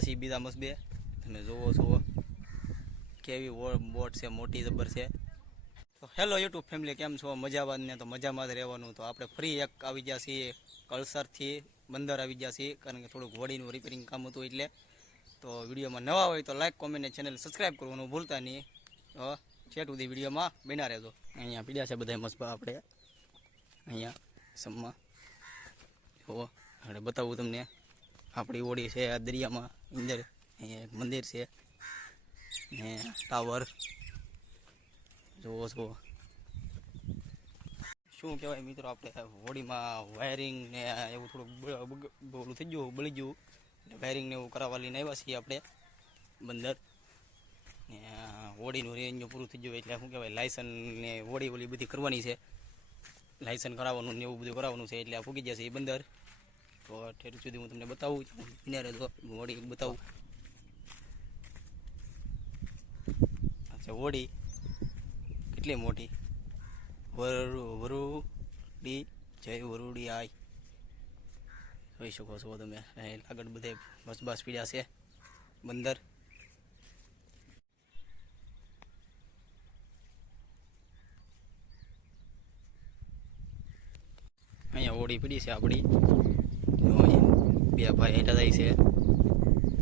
છીએ બીજા મસબે તમે જુઓ છો. કેવી બોટ છે, મોટી જબર છે. તો હેલો યુટ્યુબ ફેમિલી, કેમ છો? મજામાં ને? તો મજામાં જ રહેવાનું. તો આપણે ફરી એક આવી ગયા છીએ, કળસરથી બંદર આવી ગયા છીએ, કારણ કે થોડુંક હોડીનું રિપેરિંગ કામ હતું એટલે. તો વિડીયોમાં નવા હોય તો લાઇક કોમેન્ટ ને ચેનલ સબસ્ક્રાઈબ કરવાનું ભૂલતા નહીં. તો છેટ સુધી વિડીયોમાં બના રહેજો. અહીંયા પીડ્યા છે બધા મસબા આપણે. અહીંયા સમમાં. જુઓ આપણે બતાવું તમને. આપણી ઓડી છે આ દરિયામાં. અંદર, અહીંયા એક મંદિર છે. ને ટાવર. જુઓ છો શું કહેવાય મિત્રો આપણે? હોડીમાં વાયરિંગ ને એવું બગ- ઓલું થઈ ગયું, બળી ગયું. એટલે વાયરિંગ ને એવું કરાવવા લઈને આવ્યા છીએ આપણે બંદર. ને હોડીનું રેન્જ પૂરું થઈ ગયું એટલે શું કહેવાય લાયસન ને હોડી ઓલી બધી કરવાની છે. લાયસન્સ કરાવવાનું ને એવું બધું કરાવવાનું છે એટલે આ ફૂગી જશે એ બંદર. તો ઠેર સુધી હું તમને બતાવું કિનારે તો હોડી બતાવું. અચ્છા હોડી. કેટલી મોટી? વરુ, વરુડી, જય વરુડી આય જોઈ શકો છો તમે, અહીં આગળ બધે બસ બસ પીડ્યા છે. બંદર. અહીંયા હોડી પડી છે આપણી. બે ભાઈ હેઠા જાય છે.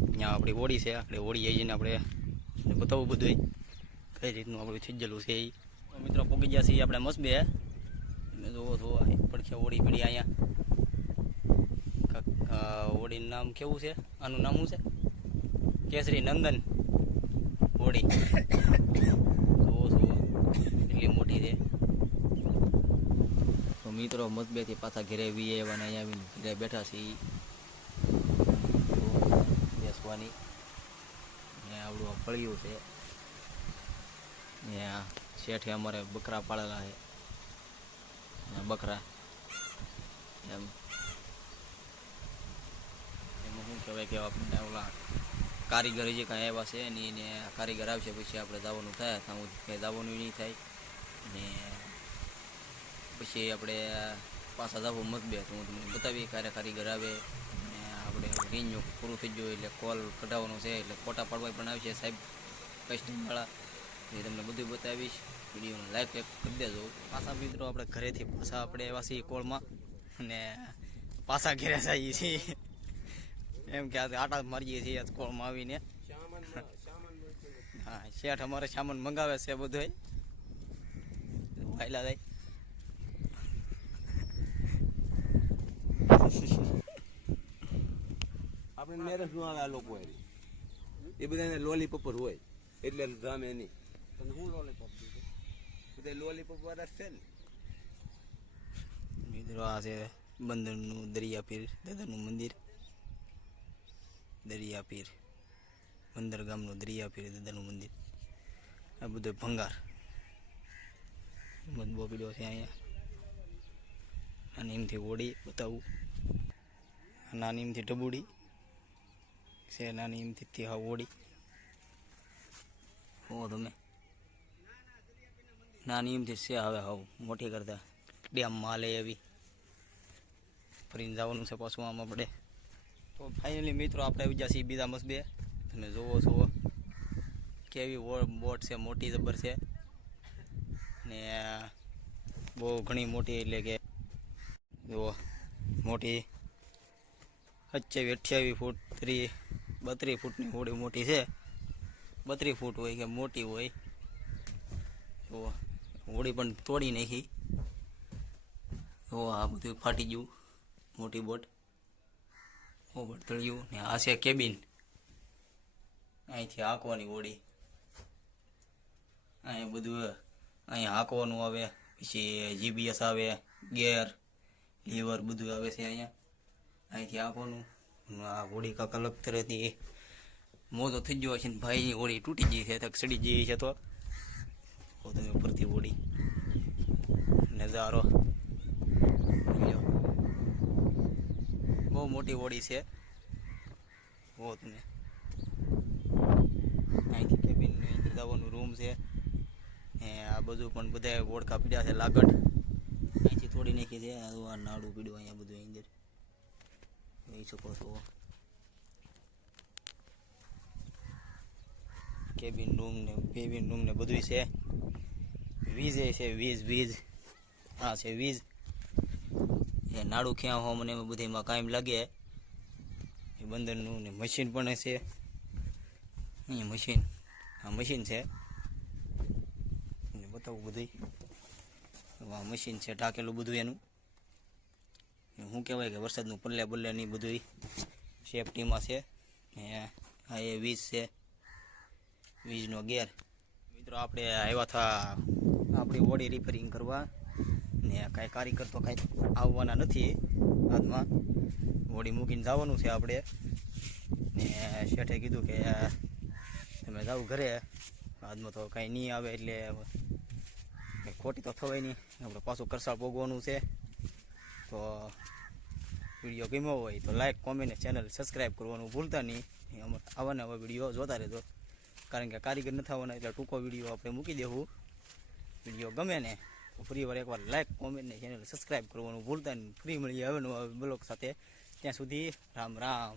અહીંયા આપણી હોડી છે, આપણે હોડી જઈને આપણે બતાવવું બધું કઈ રીતનું આપણું થીજેલું છે એ. મિત્રો પૂગી ગયા છીએ આપણે મસ્ત બે તમે જોવો છો પડખે હોડી પડી અહીંયા. હોડીનું નામ કેવું છે? આનું નામ શું છે? કેસરી નંદન હોડી જોવો એટલી મોટી છે. મિત્રો મતબેથી પાછા ઘરે વીએ અને અહીંયા આવીને ઘરે બેઠા છીએ. બેસવાની ને આવડું આ ફળિયું છે. ને આ શેઠે અમારે બકરા પાળેલા છે. ને બકરા. એમ. એમાં શું કહેવાય કે આપણે ઓલા કારીગર જે કાંઈ આવ્યા છે એની એને કારીગર આવશે પછી આપણે જવાનું થાય. ત્યાં કંઈ જવાનું નહીં થાય. ને પછી આપણે પાછા જવું મતભેદ હું તમને બતાવી ક્યારે કારીગર આવે. અને પૂરું થઈ ગયું એટલે કોલ કઢાવવાનો છે એટલે ફોટા પાડવા પણ આવશે સાહેબ. કસ્ટમવાળા એ તમને બધું બતાવીશ. વિડીયોને લાઈક કરી દેજો. પાછા મિત્રો આપણે ઘરેથી પાછા આપણે એવા છીએ કોળમાં અને પાછા ઘેરે જઈએ છીએ. એમ કે આટા મારીએ છીએ કોળમાં આવીને. હા, શેઠ અમારે સામાન મંગાવે છે બધું વાયલા જાય. આપણે મેરેજનું આવે આ લોકો હોય એ બધાને લોલીપોપર હોય. એટલે ગામે નહીં તને હું લોલીપોપ બધા લોલીપોપ વાળા છે ને. મિત્રો આ છે બંદરનું દરિયાપીર દાદાનું મંદિર. દરિયાપીર. બંદર ગામનું દરિયાપીર દાદાનું મંદિર. આ બધો ભંગાર. મજબો પીડ્યો છે અહીંયા. અને એમથી ઓડી બતાવું. નાની એમથી ઢબુડી. છે, નાની એમથી તે હા ઓડી હો તમે નાની એમથી છે હવે હાવ મોટી કરતા. ડેમમાં હાલે એવી. ફરીને જવાનું છે પાછું આમ આપણે. તો ફાઇનલી મિત્રો આપણે આવી છીએ બીજા મસબે તમે જુઓ છો. કેવી બોટ છે, મોટી જબર છે. ને બહુ ઘણી મોટી એટલે કે જુઓ, મોટી. સત્યાવીસ અઠ્યાવીસ ફૂટ, ત્રીસ. બત્રીસ ફૂટની હોડી મોટી છે. બત્રીસ ફૂટ હોય કે મોટી હોય. જુઓ હોડી પણ તોડી નાખી. જુઓ આ બધું ફાટી ગયું, મોટી બોટ. ઓવર તળિયું ને આ છે કેબિન. અહીંથી હાંકવાની હોડી. અહીંયા બધું, અહીંયા હાંકવાનું આવે, પછી જીબીએસ આવે, ગેર, લીવર બધું આવે છે અહીંયા. અહીંથી હાંકવાનું. આ હોડી કાંક અલગ તરહથી મોટો થઈ ગયો છે ને ભાઈની હોડી તૂટી ગઈ છે તો સડી ગઈ છે તો. તો તમે ફરતી હોડી નજારો. લ્યો. બહુ મોટી હોડી છે. હો તમે. અહીંથી કેબિનની અંદર જવાનું રૂમ છે. એ આ બધું પણ બધા ઓળખા પીડ્યા છે લાગડ અહીંથી તોડી નાખી છે, આ જો આ નાડું પીડ્યું અહીંયા બધું અંદર. જોઈ શકો છો કેબિન રૂમ ને કેબિન રૂમ ને બધું છે. વીજ છે વીજ વીજ હા, છે વીજ એ નાડું ક્યાં હો મને એમાં કાયમ લાગે. એ બંદરનું ને મશીન પણ છે અહીંયા મશીન આ મશીન છે. બતાવું બધું આ મશીન છે, ઢાકેલું બધું એનું. શું કહેવાય કે વરસાદનું પલ્લે બલ્લે નહીં બધું સેફટીમાં છે. આ એ વીજ છે. વીજનો ગેર. મિત્રો, આપણે આવ્યા હતા આપણી ઓડી રિપેરિંગ કરવા. ને કાંઈ કારીગર તો કાંઈ આવવાના નથી હાથમાં. ઓડી મૂકીને જવાનું છે આપણે. ને શેઠે કીધું કે, તમે જાઓ ઘરે. હાથમાં તો કાંઈ નહીં આવે એટલે ખોટી તો થવાય નહીં. આપણે પાછું કરસાળ ભોગવાનું છે. તો વીડિયો ગમ્યો હોય તો લાઇક કોમેન્ટ ચેનલ સબસ્ક્રાઈબ કરવાનું ભૂલતા નહીં. આવા નવા વીડિયો જોતા રહેજો. કારણ કે કારીગર નથી આવવાના, એટલે ટૂંકો વીડિયો આપણે મૂકી દેવું. વીડિયો ગમે ને, તો ફરી વાર એકવાર લાઇક કોમેન્ટ ને ચેનલ સબસ્ક્રાઈબ કરવાનું ભૂલતા નહીં. ફ્રી મળીએ હવે નવા બ્લોગ સાથે. ત્યાં સુધી રામ રામ.